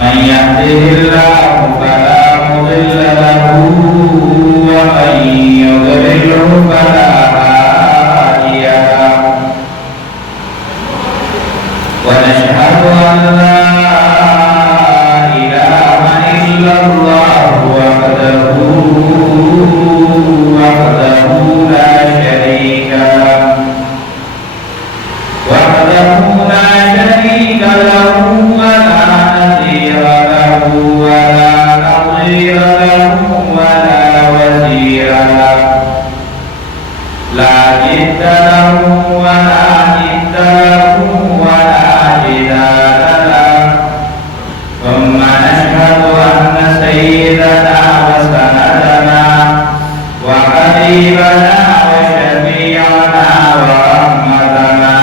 من يهده الله فلا مضل له ومن يضلله فلا هادي له ونشهد أن لا إله إلا الله وحده لا شريك له ولا نذير له ولا نظير له ولا وزير له لا جد له ولا ند له ولا جدال له ثم نشهد أن سيدنا وسندنا وحبيبنا وشفيعنا ورحمتنا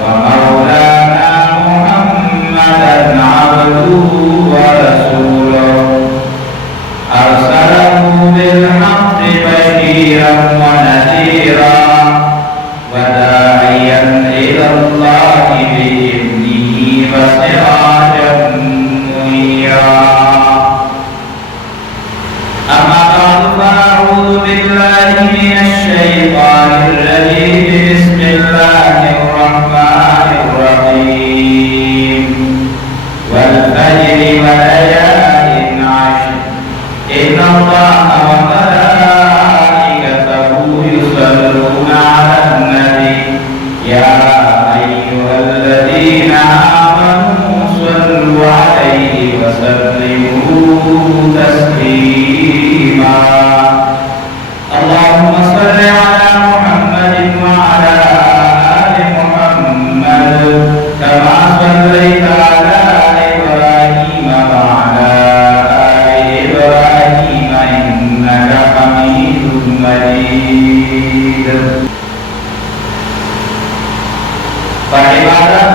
ومولانا محمدا عبده ورسوله أرسله بالحق بشيرا ونذيرا وداعيا إلى الله بإذنه وسراجا منيرا أما بعد فأعوذ بالله من الشيطان الرجيم بسم الله الرحمن الرحيم والفجر وليال عشر إن الله وملائكته يصلون على النبي يا أيها الذين آمنوا صلوا عليه وسلموا تسليما اللهم صل على محمد وعلى آل محمد كما صليت على إبراهيم وعلى آل إبراهيم إنك حميد مجيد فعبادات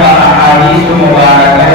para hadis mubarakah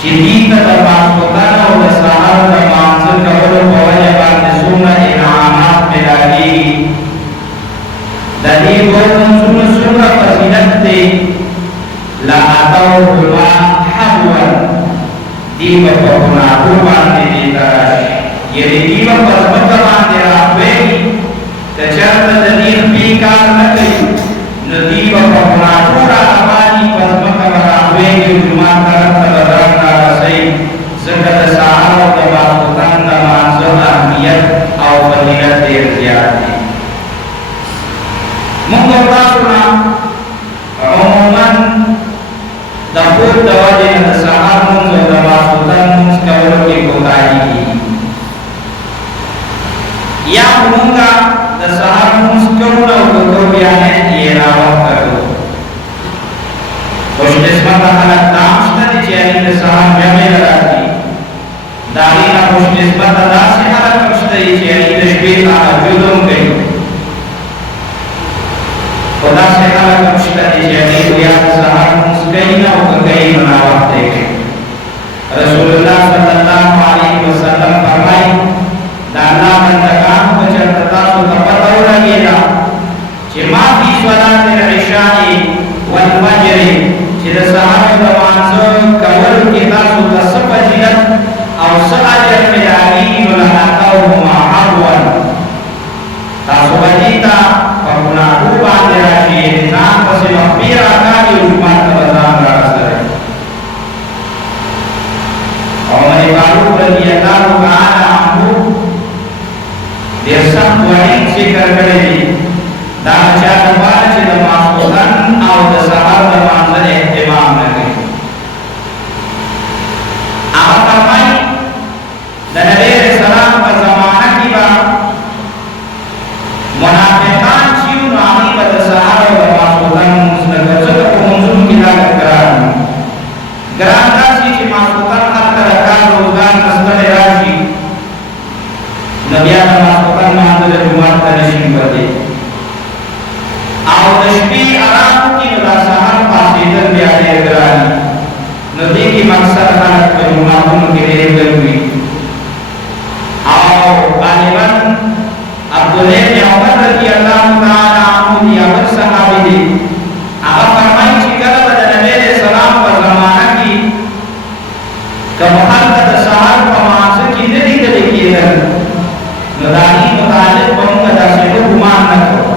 Cinta termasukkan oleh sahar termasuk kalau kewajiban sunnah inamat melagi dari sunnah fasilati la atau bulan habuan di berpengaruhan di tarikh jadi di berpengaruhan di rapi kecerdasan dari pikir negeri nanti berpengaruhan abadi berpengaruhan di rumah terhadap segala sahar termasukkan termasuk ahmiyat atau fadilat tirjati mengkotakna umuman dapur dawajin sahar termasukkan sekalian dikotai yang mengungkap sahar muskuna kekobiannya dirawat terus Posnismata anak tamsta dicari sahar jamai lagi dari posnismata dasi anak tamsta dicari tashbih anak judum gay kodasi anak tamsta dicari lihat sahar muskaina ukai menawar dek Rasulullah sallallahu alaihi wasallam firman dalam menjaga pencatatan sudah tahu lagi dah cuma di salatil isya'i wal fajr Jika sahar termasuk kalau kita sudah sepajian atau seajar medali atau mahawan tak sebajita pengguna دا چا دپاره چې د ماسخوتن او د سحر د مانځه اهتمام نه کوي. هغه فرمایي د نبي علیه السلام په زمانه کې به منافقان چې وو نو هغوی به د سحر او د ماسخوتن لمونځ نه کوي، ځکه په لمونځونو کې دا ګران ګران داسې چې ماسخوتن هلته د کار روزګار نه ستړی راشي نو بیا د ماسخوتن لمانځه د جومات ته نشي وتلی او د شپې آرام وکړي نو دا سحر پاڅېدل بیا ډېر ګران وي. نو دې کې مقصد خلک په جوماتونو کې ډېر ګډ وي او غالبا عبدالله بن عمر رضی الله تعالی عنه دی اول صحابي دی. هغه فرمایي چې کله به د نبي علیه السلام په زمانه کې کوم خلک د سحر په لمانځه کې نه لیدل کېدل نو د هغې متعلق به موږ داسې ښه ګمان نه کوو.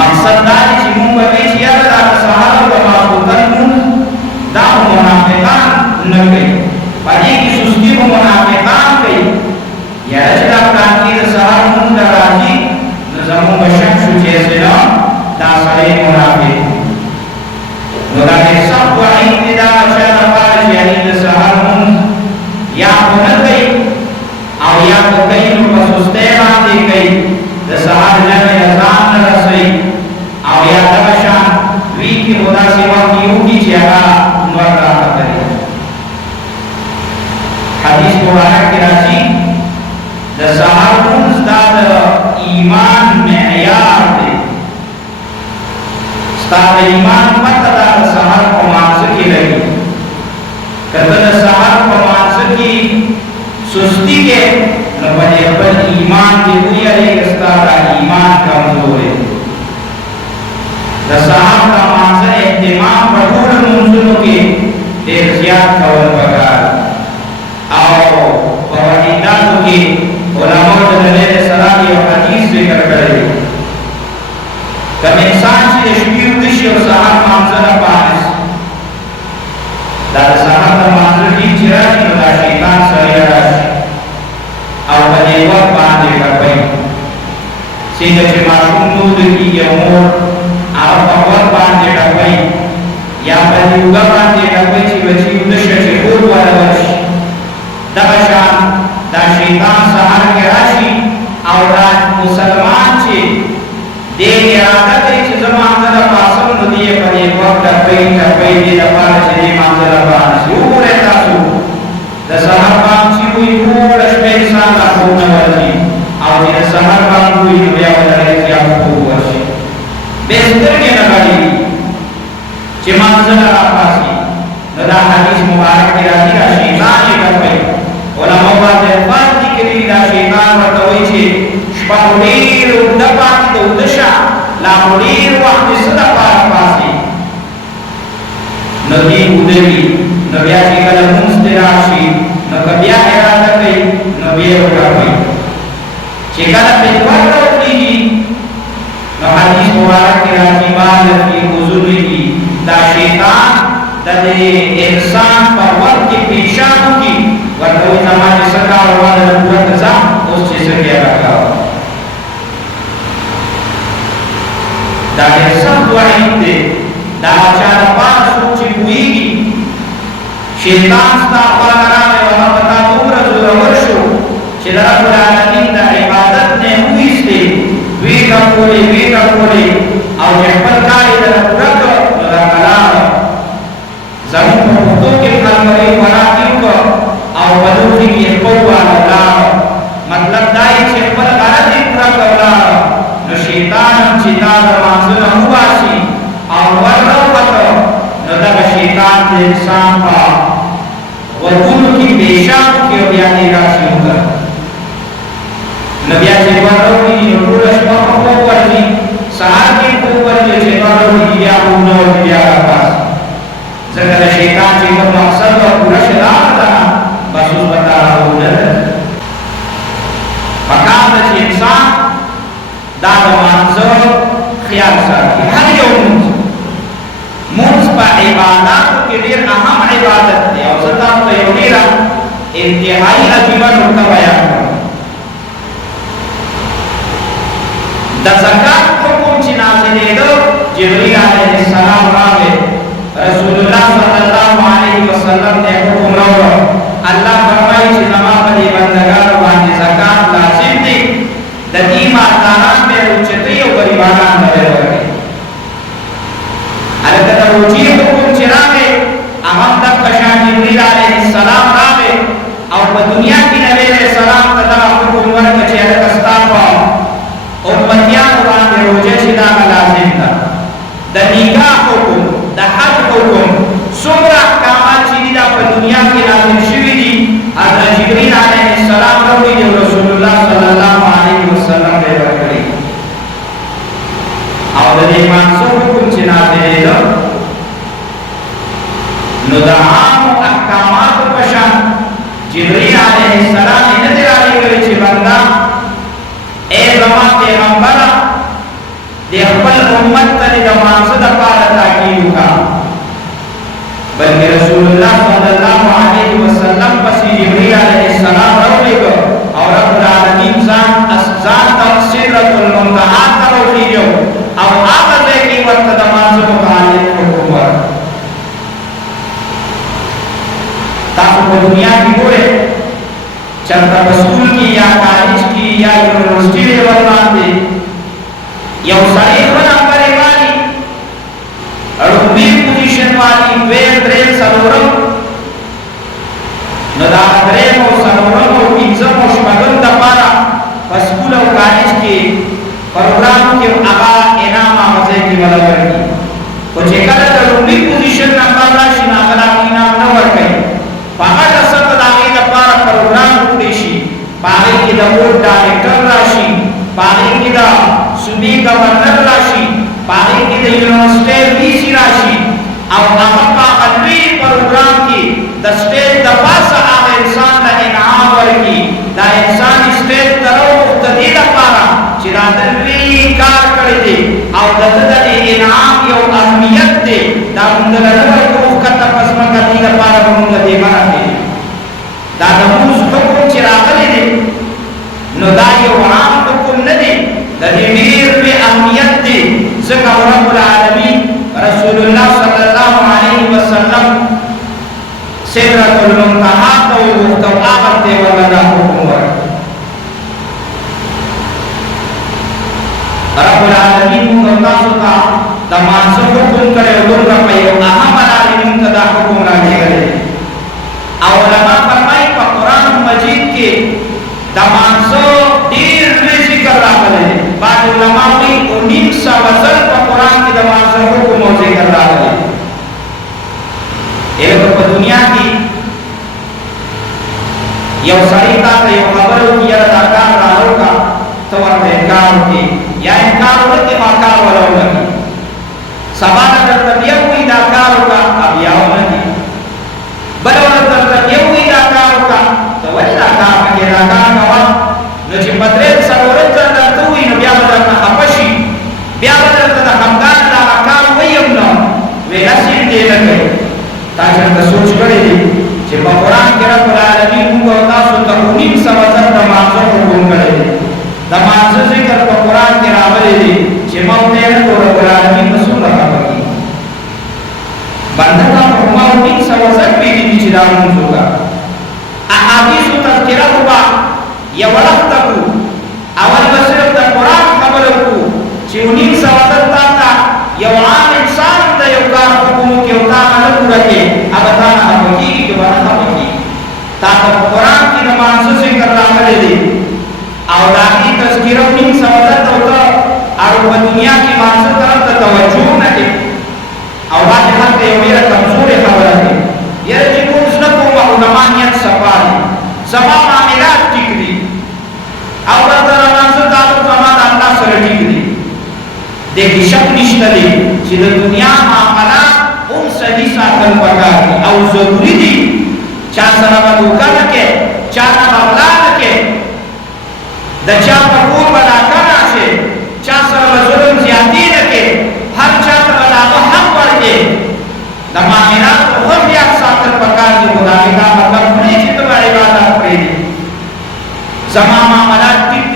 مقصد دا دی چې موږ به وایو چې یاره دا د سحر او د ماسخوتن لمونځ دا خو منافقان نه کوي، په دې کې سستي خو منافقان کوي. یاره چې دا پلانکي د سحر لمونځ ته راځي نو زموږ به شک شو چې نه دا سړی منافق. نو دا ډېر سخت وعید دی دا چا دپاره چې هغوی د سحر لمونځ یا خو نه کوي او یا خو کوي نو په سستۍ باندې کوي، د سحر جمع اذان نه رسوي او یا دغه شان وي کې خو داسې وخت کې وکړي چې هغه لمر راختلی. حدیث مبارک کې راځي د سحر لمونځ دا د ایمان معیار دی. ستا د ایمان پته دا د سحر په لمانځه کې لګي. که ته د سحر په لمانځه کې سستی کې نو په دې خپل ایمان کې ویلې ستا دا ایمان کمزور دی. د سحر د لمانځه اهتمام په ټولو لمونځونو کې ډېر زیات کول پکار او په وحیداتو کې علماء د نبي علیه السلام یو حدیث ذکر کړی دی. کوم انسان چې د شپې ویده شي او سحر لمانځه نه پاس دا د سحر د لمانځه ټیم چې راشي نو دا شیطان سړی راشي او په دې وخت باندې ټپوي. څنګه چې ماشوم لوده کېږي او مور هغه په وخت باندې ټپوي یا په دې اوږه باندې ټپوي چې بچي ویده شي چې خوب وله ورشي، دغه شان دا شیطان سحر کې راشي او دا مسلمان چې دې اراده کوي چې زه لمانځه ته پاڅم نو دې په دې وخت ټپوي دې لپاره چې دې لمانځه ته پاڅي. وګورئ تاسو د سحر بانګ چې وي ټوله شپه انسان ته خوب نه ورځي او چې د سحر بانګ وي نو بیا ورته ډېر زیات خوب ورشي، بیا سترګې نه غړېږي چې لمانځه نه راپاڅي. نو دا حدیث مبارک کې راځي دا شیطان یې ټپوي. علماء بعض الفاظ ذکر دي دا شیطان ورته وایي چې شپه خو ډېر اوږده پاتې ده اوږده شه لا خو ډېر وخت دې څه دپاره پاڅې نو دې اوږده وي نو بیا چې کله لمونځ ته راشي نو که بیا اراده کوي نو بیا یې وټاکئ. چې کله خدمت راوخېږي نو حدیث مبارک کې راځي باز فی حضوره دا شیطان د دې انسان په وخت کې پیشاب وکړي ورته وایي زما چې څه کار واده د پوره ته ځه اوس چې څه کې هغه کوه. دا ډېر سخت وعید دی. دا چا دپاره څوک چې پوهېږي شیطان ستا خواله راغی او هغه په تا دومره زورور شو چې د رب العالمین د عبادت نه یې وویستې ویې ټکولې او چې خپل کار یې دله پوره کړ نو دا کلاغه زموږ په پښتو کې کلمرې خوراک یې وکړ او په لوښي کې یې خپل واله ولاړ. مطلب دا یې چې خپل غرض یې پوره کړ ولاړ. نو شیطان هم چې تا د لمانځه نه وباسي او ور راووته نو دغه شیطان د انسان په غوږونو کې پیشاب وکړي او بیا دې راشي وکړه نو بیا چې ور راوړي نو ټوله شپه خوب ورځي، سهار کې خوب ورځي، چې ور راوړي بیا خوب نه ورځي بیا راپاڅي. ځکه د شیطان چې کوم مقصد او پوره شي راغله ده بس اوس به تا راوړه نه ده. پکار ده چې انسان دا د لمانځه خیال ساتي. هر یو لمونځ په عباداتو کې ډېر اهم عبادت دی او زه تاسو ته یو ډېره انتهایي عجیبه نکته بیان کړم. د زکات حکم چې نازلېدو جبرئیل علیه السلام راغی رسول الله صلی الله علیه وسلم ته حکم راوړ الله فرمایي چې زما په دې بندګانو باندې زکات لازم دي د دې مالداران به اوچتي او غریبانان به ورکړي هغه د روزي حکم چې راغی هغه د بشان جبرئیل علیه السلام راغی او په دنیا کې نبی علیہ السلام ته دا حکم ورکړ چې هغه کستاپا امتیانو باندې روزه چې دا لازم ده د نکاح حکم د حج حکم څومره احکامات چې دا په دنیا کې لازم شوي دي حضرت جبرئیل علیه السلام راوړي او رسول الله صلی الله علیه وسلم یې ورکړي او د دې منصوب حکم چې نازلېده نو د عام احکامات په شان جبرئیل علیه السلام نه دی راغلی چې بندا اے زما پیغمبر د خپل امت ته د مقصد لپاره تاکید وکړه بلکې رسول الله صلی الله علیه وسلم پس جبرئیل علیه السلام راولېږه او رب العالمین ځان ته سدرة المنتهى ته راولېږه او هغه ځای کې ورته د مقصد متعلق حکم ورکړ تاسو په دنیا کې ګورئ چرته په سکول کې یا کالج کې یا یونیورسيټي لیول باندې یو سړی په نمبر باندې اړوبي پوزیشن باندې دویم دریم څلورم نو دا دریم او څلورم او پنځم او شپږم دپاره په سکول او کالج کې پروګرام کې هغه انعام هغه کې ولا ورکړي خو چې کله د اړوبي پوزیشن نمبر راشي نو هغه انعام نه ورکړي هغه د څه د هغې لپاره پروګرام وکړي شي په هغې کې د بورډ ډایرکټر راشي په هغې کې د صوبې ګورنر راشي په هغې کې د یونیورسټۍ وي سي راشي او هغه په هغه لوی پروګرام کې د سټیج د پاسه هغه انسان ته انعام ورکړي دا انسان سټیج ته راوغوښت د دې لپاره چې دا د لوی کار کړی دی او د ده د انعام یو اهمیت دی دا موږ له نه ورکوو ښکته په ځمکه دې لپاره به موږ دې منع کړي دا د مونځ حکم چې راغلی دی نو دا یو عام حکم نه دی د دې ډېر لوی اهمیت دی ځکه رب العالمین رسول الله صلی الله علیه وسلم سدرة المنتهى ته وغوښت او هغه ته یې ورله دا حکم ورکړ رب العالمین موږ تاسو ته د مانځه حکم کړی او دومره په یو اهمه لارې موږ ته دا حکم رالیږلی دی او علما فرمایي په قرآن مجید کې د مانځه ډېر لوی ذکر راغلی دی بعض علما وایي 1900 ځل په قرآن کې د مانځه حکم او ذکر راغلی دی لکه په دنیا کې یو سړی تا ته یو خبره وکړي یاره دا کار را وکړه ته ورته انکار وکړې یا انکار وکړې ما کار وله ونکړي سبا نه درته بیا ووایي دا کار وکړه بیا ونکړي بله ورځ درته بیا ووایي دا کار وکړه ته ولې دا کار نه کوې دا کار کوه نو چې په درېیم څلورم ځل درته ووایي نو بیا به درته خفه شي بیا به درته د خفګان دغه کار ویم نو وایي هسې دې نه کوي تا چېرته سوچ کړی دی چې په قرآن کې رب العالمین موږ او تاسو ته 1900 ځل د مانځه حکم کړی دی د مانځه ذکر په قرآن کې راغلی دی چې موږ ته یې نه کړو رب العالمین به څومره خفه کېږي بنده ته خو ما 1900 ځل پېژني چې دا لمونځ وکړه احادیثو تذکره خو به یوه لخته کړو اول به صرف د قرآن خبره کړو چې 1900 ځل تا ته یو عام انسان د یو کار حکم وکړي او تا نه پوره کړې هغه تا نه خفه کېږي که به نه خفه کېږي تا ته په قرآن کې د مانځه ذکر راغلی دی او د هغې تذکره 1900 ځل ته ورته او په دنیا کې مانځه طرف ته توجه نه کوي او بعضې خلک یو ډېره کمزورې خبره کوي یاره چې مونځ نه کوم علما نیت صفا دی زما معاملات ټیک دي او ورته رمانځه تعلق زما د الله سره ټیک دي دې کې شک نشته دی چې د دنیا معاملات هم صحیح ساتل پکار دي او ضروري دي چا سره به دوکه نه کوې چا نه به غلا نه کوې د چا په کور به ډاکه راشي چا سره به ظلم زیاتي نه کوې هر چا ته به د هغه حق ورکړې د معاملاتو هم یاد ساتل پکار دي خو د هغې دا مطلب نه دی چې ته به عبادت پرېږدې زما معاملات ټیک